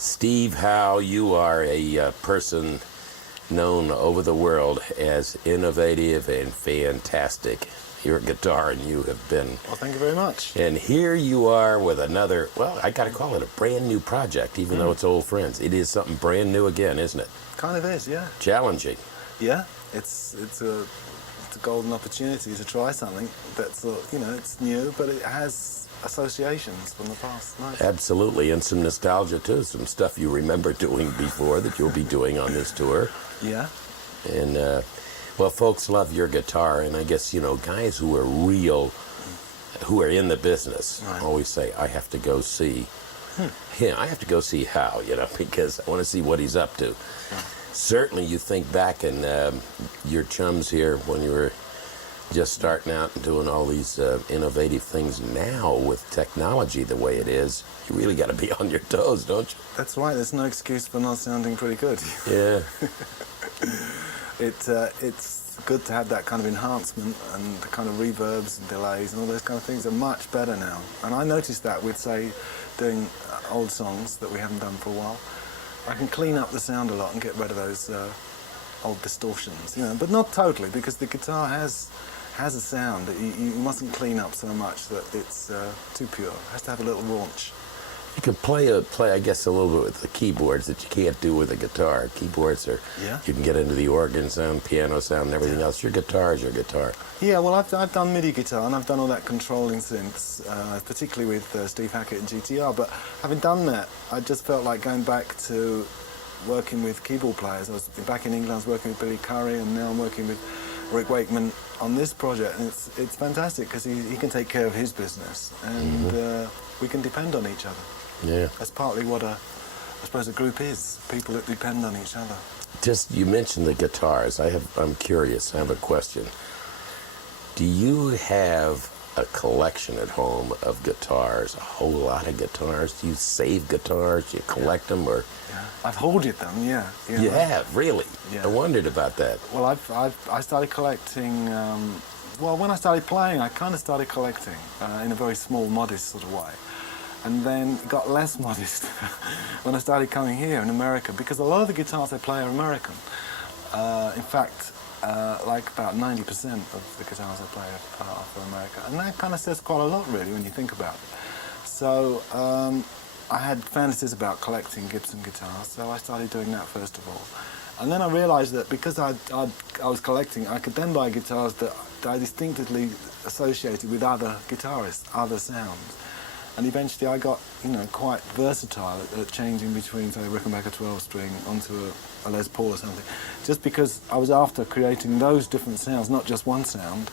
Steve Howe, you are a person known over the world as innovative and fantastic. You're a guitar, and you have been. Well, thank you very much. And here you are with another, well, I got to call it a brand new project, even though it's old friends. It is something brand new again, isn't it? Kind of is, yeah. Challenging. Yeah, it's a golden opportunity to try something that's, it's new, but it has associations from the past. Nice. Absolutely, and some nostalgia too, some stuff you remember doing before that you'll be doing on this tour. Yeah. And, well, folks love your guitar, and I guess, guys who are real, who are in the business, always say, I have to go see him. I have to go see Howe, because I want to see what he's up to. Certainly, you think back in your chums here when you were just starting out and doing all these innovative things. Now, with technology the way it is, you really got to be on your toes, don't you? That's right. There's no excuse for not sounding pretty good. Yeah. It's good to have that kind of enhancement, and the kind of reverbs and delays and all those kind of things are much better now. And I noticed that with, say, doing old songs that we haven't done for a while. I can clean up the sound a lot and get rid of those old distortions, but not totally, because the guitar has a sound that you mustn't clean up so much that it's too pure. It has to have a little raunch. You can play, I guess, a little bit with the keyboards that you can't do with a guitar. Keyboards are, you can get into the organ sound, piano sound, and everything else. Your guitar is your guitar. Yeah, well, I've done MIDI guitar, and I've done all that controlling synths, particularly with Steve Hackett and GTR. But having done that, I just felt like going back to working with keyboard players. I was back in England, I was working with Billy Currie, and now I'm working with Rick Wakeman on this project, and it's fantastic because he can take care of his business, and we can depend on each other. Yeah. That's partly what I suppose a group is, people that depend on each other. Just, you mentioned the guitars. I'm curious, I have a question. Do you have a collection at home of guitars, a whole lot of guitars? Do you save guitars? Do you collect them, or? Yeah. I've hoarded them, yeah. You have, really? Yeah. I wondered about that. Well, I started collecting, when I started playing, I kind of started collecting in a very small, modest sort of way. And then it got less modest when I started coming here in America, because a lot of the guitars I play are American. In fact, like about 90% of the guitars I play are from America. And that kind of says quite a lot, really, when you think about it. So I had fantasies about collecting Gibson guitars, so I started doing that first of all. And then I realized that because I was collecting, I could then buy guitars that I distinctively associated with other guitarists, other sounds. And eventually I got, quite versatile at changing between, say, a Rickenbacker 12-string onto a Les Paul or something, just because I was after creating those different sounds, not just one sound,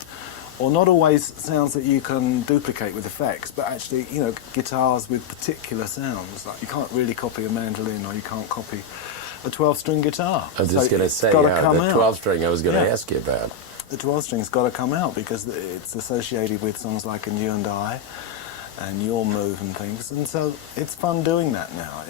or not always sounds that you can duplicate with effects, but actually, guitars with particular sounds. Like, you can't really copy a mandolin, or you can't copy a 12-string guitar. I was just going to say, the 12-string I was going to ask you about. The 12-string's got to come out because it's associated with songs like "And You and I," and Your Move and things, and so it's fun doing that now.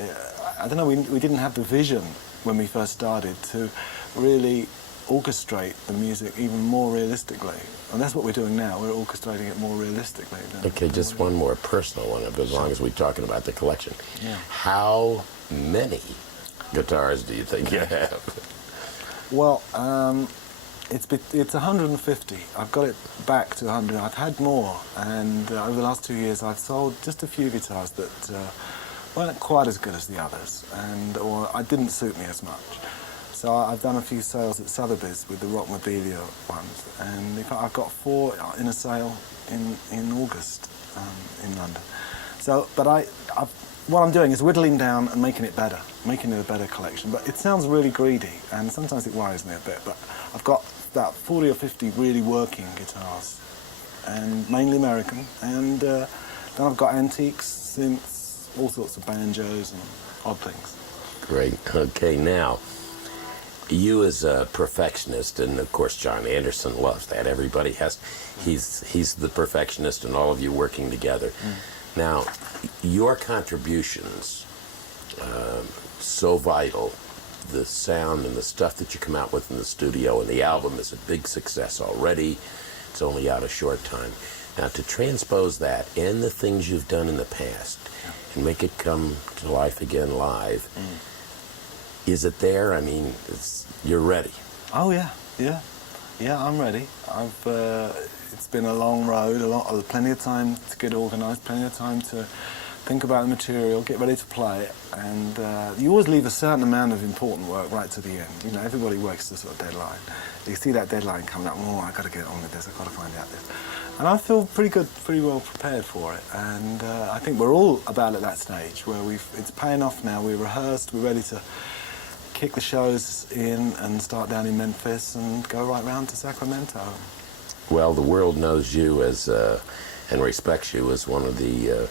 I don't know, we didn't have the vision when we first started to really orchestrate the music even more realistically, and that's what we're doing now. We're orchestrating it more realistically. Okay, just one more personal one, as long as we're talking about the collection. Yeah. How many guitars do you think you have? Well, it's 150. I've got it back to 100. I've had more, and over the last 2 years I've sold just a few guitars that weren't quite as good as the others, or didn't suit me as much. So I've done a few sales at Sotheby's with the Rockmobilia ones, and in fact I've got 4 in a sale in August in London. So, but what I'm doing is whittling down and making it better, making it a better collection. But it sounds really greedy, and sometimes it worries me a bit, but I've got about 40 or 50 really working guitars, and mainly American, and then I've got antiques, synths, all sorts of banjos and odd things. Great. Okay, now, you as a perfectionist, and of course John Anderson loves that. Everybody has, he's the perfectionist, and all of you working together. Now, your contributions, so vital. The sound and the stuff that you come out with in the studio, and the album is a big success already. It's only out a short time. Now, to transpose that and the things you've done in the past and make it come to life again live, is it there? I mean, you're ready. Oh yeah, yeah, yeah. I'm ready. It's been a long road, plenty of time to get organised, plenty of time to think about the material, get ready to play it, and you always leave a certain amount of important work right to the end. You know, everybody works to a sort of deadline. You see that deadline coming up. Oh, I got to get on with this. I got to find out this. And I feel pretty good, pretty well prepared for it. And I think we're all about at that stage where it's paying off now. We're rehearsed. We're ready to kick the shows in and start down in Memphis and go right round to Sacramento. Well, the world knows you as and respects you as one of the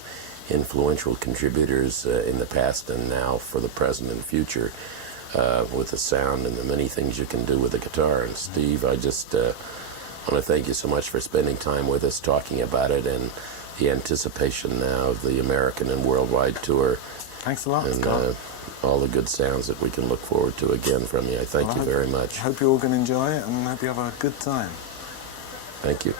influential contributors in the past and now for the present and future with the sound and the many things you can do with the guitar. And Steve, I just want to thank you so much for spending time with us, talking about it, and the anticipation now of the American and worldwide tour. Thanks a lot, and, Scott. All the good sounds that we can look forward to again from you. I thank you very much. I hope you're all going to enjoy it, and I hope you have a good time. Thank you.